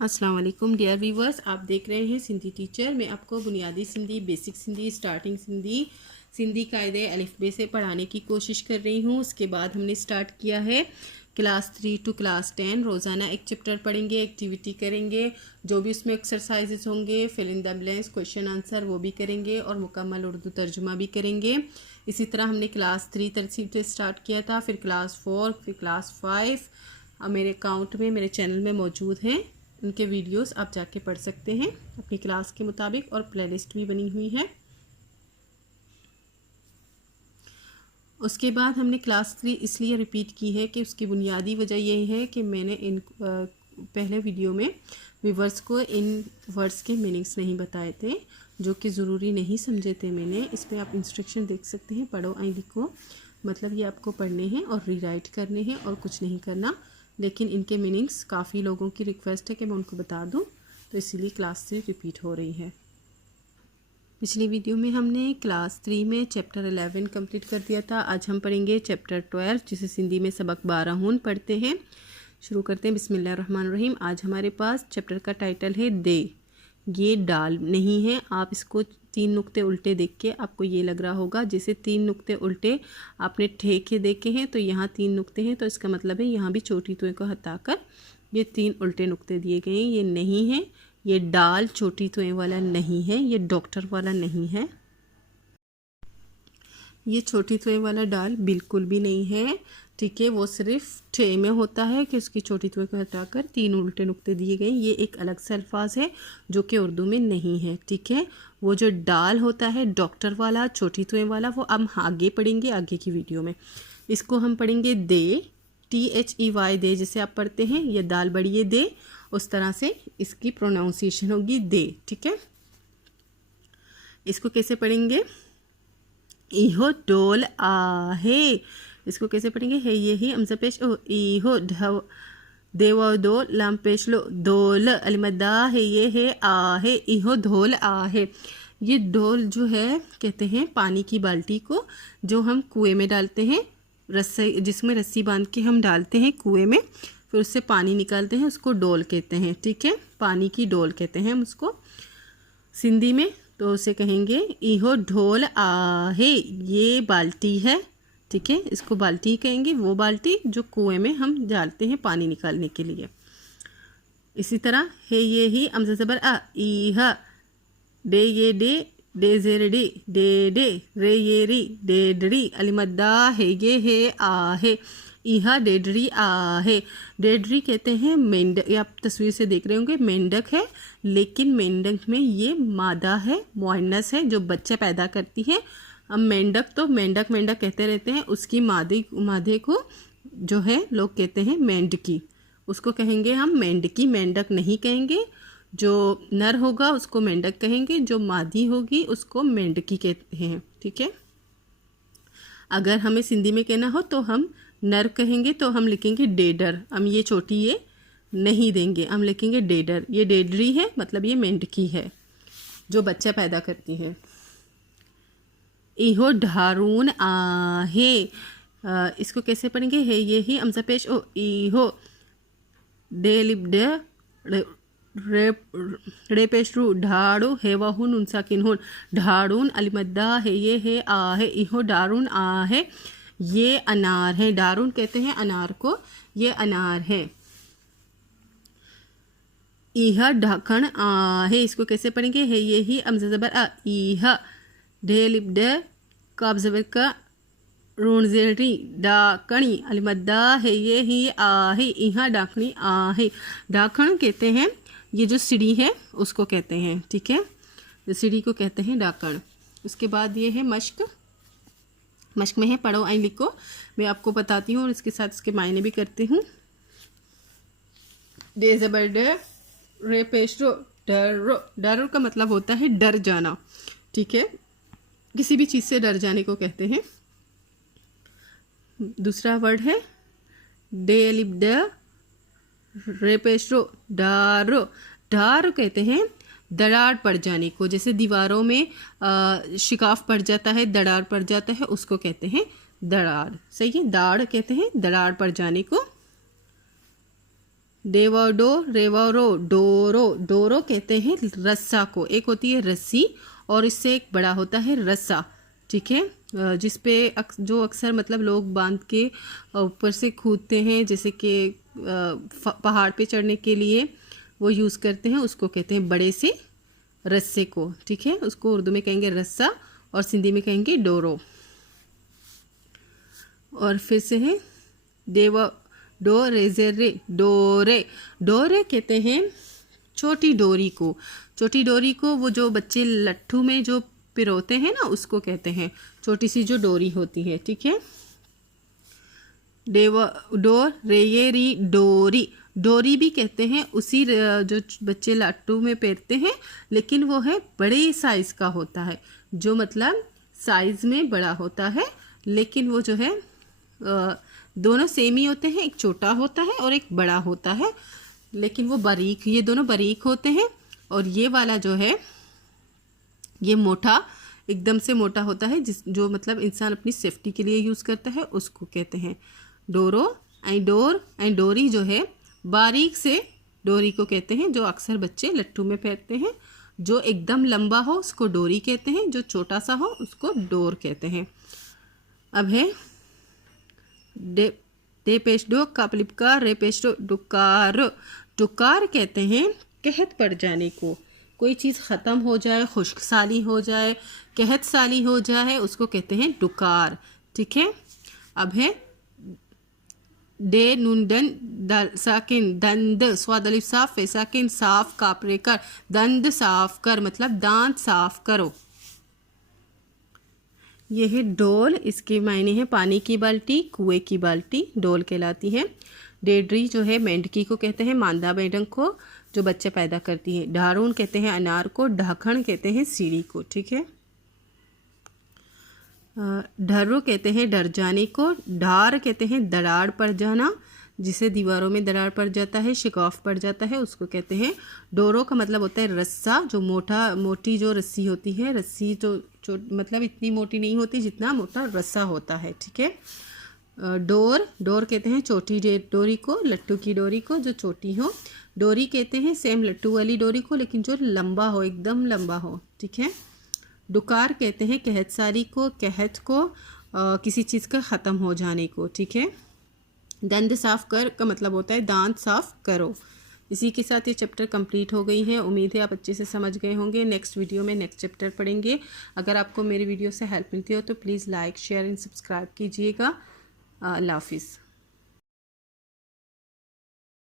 अस्सलाम वालेकुम dear viewers, आप देख रहे हैं सिंधी टीचर। मैं आपको बुनियादी सिंधी, बेसिक सिंधी, स्टार्टिंग सिंधी, सिंधी कायदे अलिफ बे से पढ़ाने की कोशिश कर रही हूँ। उसके बाद हमने स्टार्ट किया है क्लास 3 टू क्लास 10। रोज़ाना एक चैप्टर पढ़ेंगे, एक्टिविटी करेंगे, जो भी उसमें एक्सरसाइजेज होंगे, fill in the blanks, question answer वो भी करेंगे और मुकम्मल उर्दू तर्जुमा भी करेंगे। इसी तरह हमने क्लास 3 तरतीब से स्टार्ट किया था, फिर क्लास 4, फिर क्लास 5 मेरे अकाउंट में, मेरे चैनल में मौजूद हैं। उनके वीडियोस आप जाके पढ़ सकते हैं अपनी क्लास के मुताबिक, और प्लेलिस्ट भी बनी हुई है। उसके बाद हमने क्लास 3 इसलिए रिपीट की है कि उसकी बुनियादी वजह यही है कि मैंने इन पहले वीडियो में व्यूवर्स को इन वर्ड्स के मीनिंग्स नहीं बताए थे, जो कि ज़रूरी नहीं समझे थे मैंने। इसमें आप इंस्ट्रक्शन देख सकते हैं, पढ़ो आई लिखो, मतलब ये आपको पढ़ने हैं और रीराइट करने हैं और कुछ नहीं करना। लेकिन इनके मीनिंग्स काफ़ी लोगों की रिक्वेस्ट है कि मैं उनको बता दूं, तो इसीलिए क्लास 3 रिपीट हो रही है। पिछली वीडियो में हमने क्लास 3 में चैप्टर 11 कंप्लीट कर दिया था। आज हम पढ़ेंगे चैप्टर 12, जिसे सिंधी में सबक 12 पढ़ते हैं। शुरू करते हैं बिस्मिल्लाहिर्रहमानिर्रहीम। आज हमारे पास चैप्टर का टाइटल है दे। ये डाल नहीं है, आप इसको 3 नुक्ते उल्टे देख के आपको ये लग रहा होगा जैसे 3 नुक्ते उल्टे आपने ठेके देखे हैं, तो यहाँ 3 नुक्ते हैं, तो इसका मतलब है यहाँ भी चोटी तुएं को हटाकर ये 3 उल्टे नुक्ते दिए गए हैं। ये नहीं है, ये डाल चोटी तुएं वाला नहीं है, ये डॉक्टर वाला नहीं है, ये छोटी तुएं वाला डाल बिल्कुल भी नहीं है। ठीक है, वो सिर्फ ठे में होता है कि उसकी छोटी तुएं को हटाकर 3 उल्टे नुक्ते दिए गए। ये एक अलग सा अल्फाज है जो कि उर्दू में नहीं है। ठीक है, वो जो डाल होता है डॉक्टर वाला, छोटी तुएं वाला, वो हम आगे पढ़ेंगे आगे की वीडियो में। इसको हम पढ़ेंगे दे, THEY दे, जैसे आप पढ़ते हैं ये दाल बड़ी दे, उस तरह से इसकी प्रोनाउंसिएशन होगी दे। ठीक है, इसको कैसे पढ़ेंगे? इहो डोल आहे, इसको कैसे पढ़ेंगे? है यही हमजा पेश ओ, इहो ढव देव दो लाम पेश लो, दोल अलिमदा है, ये है आहे, इहो ढोल आहे। ये ढोल जो है कहते हैं पानी की बाल्टी को, जो हम कुएं में डालते हैं, रस्सी जिसमें रस्सी बांध के हम डालते हैं कुएं में, फिर उससे पानी निकालते हैं, उसको डोल कहते हैं। ठीक है, पानी की डोल कहते हैं हम उसको सिंधी में, तो उसे कहेंगे इहो ढोल आहे, ये बाल्टी है। ठीक है, इसको बाल्टी ही कहेंगे, वो बाल्टी जो कुएं में हम डालते हैं पानी निकालने के लिए। इसी तरह है ये ही अमज़ा ज़बर आ, इह डे ये डे ज़ेर डे रे ये री डेडरी अलिमद्दा है ये है आहे, इहा डेडरी आहे। डेडरी कहते हैं मेंढक, ये आप तस्वीर से देख रहे होंगे मेंढक है, लेकिन मेंढक में ये मादा है, मुअन्नस है, जो बच्चे पैदा करती है। अब मेंढक तो मेंढक मेंढक कहते रहते हैं, उसकी मादे को जो है लोग कहते हैं मेंढकी, उसको कहेंगे हम मेंढकी, मेंढक नहीं कहेंगे। जो नर होगा उसको मेंढक कहेंगे, जो मादी होगी उसको मेंढकी कहते हैं। ठीक है, अगर हमें सिंधी में कहना हो तो हम नर कहेंगे, तो हम लिखेंगे डेडर। हम ये छोटी ये नहीं देंगे, हम लिखेंगे डेडर। ये डेडरी है, मतलब ये मेंढकी है जो बच्चा पैदा करती है। इहो ढारून आहे, इसको कैसे पढ़ेंगे? है ये ही हमजा पेश ओ, इहो डे लिप डे रे पेश रू ढाड़ू हेवा हुन उनसा किन हुन, ढाड़ून अलिमद्दा है ये है आहे, इहो डारून आहे, ये अनार है। डारून कहते हैं अनार को, ये अनार है। इह ढाकण आहे, इसको कैसे पढ़ेंगे? है ये ही अमज़ा ज़बर आ, इह ढे लिप डे काब ज़बर का रून ज़ेरी डाकणी अलिमद्दा है ये ही आहे, इहा डाकणी आहे। डाकण कहते हैं ये जो सीढ़ी है उसको कहते हैं। ठीक है, सीढ़ी को कहते हैं डाकण। उसके बाद ये है मश्क। मश्क में है पढ़ो आई लिखो, मैं आपको बताती हूँ और इसके साथ इसके मायने भी करती हूँ। डे ज़बर डे रे पेश रो डरो, डरो का मतलब होता है डर जाना। ठीक है, किसी भी चीज़ से डर जाने को कहते हैं। दूसरा वर्ड है डे लिप डे रे पेश रो डारो, डार कहते हैं दरार पड़ जाने को, जैसे दीवारों में शिकाफ पड़ जाता है, दरार पड़ जाता है, उसको कहते हैं दरार। सही है, दाड़ कहते हैं दरार पड़ जाने को। डेवडो रेवरो डोरो। डोरो कहते हैं रस्सा को, एक होती है रस्सी और इससे एक बड़ा होता है रस्सा, ठीक है, जिस पे जो अक्सर मतलब लोग बांध के ऊपर से कूदते हैं, जैसे कि पहाड़ पे चढ़ने के लिए वो यूज़ करते हैं, उसको कहते हैं बड़े से रस्से को, ठीक है। उसको उर्दू में कहेंगे रस्सा और सिंधी में कहेंगे डोरो। और फिर से है डो रेजरे डोरे। डोरे कहते हैं छोटी डोरी को। छोटी डोरी को वो जो बच्चे लट्ठू में जो पिरोते हैं ना, उसको कहते हैं, छोटी सी जो डोरी होती है, ठीक है। डोर रेयरी डोरी। डोरी भी कहते हैं उसी जो बच्चे लट्टू में पहनते हैं, लेकिन वो है बड़े साइज़ का होता है, जो मतलब साइज़ में बड़ा होता है, लेकिन वो जो है दोनों सेम ही होते हैं, एक छोटा होता है और एक बड़ा होता है, लेकिन वो बारीक, ये दोनों बारीक होते हैं। और ये वाला जो है ये मोटा, एकदम से मोटा होता है, जो मतलब इंसान अपनी सेफ्टी के लिए यूज़ करता है, उसको कहते हैं डोरो। डोर एंड डोरी जो है बारीक से डोरी को कहते हैं, जो अक्सर बच्चे लट्टू में पहनते हैं। जो एकदम लंबा हो उसको डोरी कहते हैं, जो छोटा सा हो उसको डोर कहते हैं। अब है डे पेस्टो कापलिपका रे पेस्टो डुकार। डुकार कहते हैं कहत पड़ जाने को, कोई चीज़ ख़त्म हो जाए, खुश्क साली हो जाए, कहत साली हो जाए, उसको कहते हैं डुकार, ठीक है। अब है डे नुंडन साकिन दंद स्वाद अलिफ साफ फे साकिन साफ कापरे कर, दंद साफ कर मतलब दांत साफ करो। यह है डोल, इसके मायने हैं पानी की बाल्टी, कुएं की बाल्टी डोल कहलाती है। डेडरी जो है मेंढकी को कहते हैं, मांदा मेढक को जो बच्चे पैदा करती है। ढारून कहते हैं अनार को, ढाखण कहते हैं सीढ़ी को, ठीक है। ढर्रो कहते हैं डर जाने को। ढार कहते हैं दरार पड़ जाना, जिसे दीवारों में दरार पड़ जाता है, शिकॉफ पड़ जाता है, उसको कहते हैं। डोरो का मतलब होता है रस्सा, जो मोटी जो रस्सी होती है, रस्सी जो मतलब इतनी मोटी नहीं होती जितना मोटा रस्सा होता है, ठीक है। डोर कहते हैं छोटी डोरी को, लट्टू की डोरी को जो छोटी हो। डोरी कहते हैं सेम लट्टू वाली डोरी को, लेकिन जो लंबा हो, एकदम लंबा हो, ठीक है। डुकार कहते हैं कहत सारी को, कहत को किसी चीज़ का ख़त्म हो जाने को, ठीक है। दंद साफ कर का मतलब होता है दांत साफ करो। इसी के साथ ये चैप्टर कंप्लीट हो गई है। उम्मीद है आप अच्छे से समझ गए होंगे। नेक्स्ट वीडियो में नेक्स्ट चैप्टर पढ़ेंगे। अगर आपको मेरी वीडियो से हेल्प मिलती हो तो please like share and subscribe कीजिएगा। अल्लाह हाफिज़।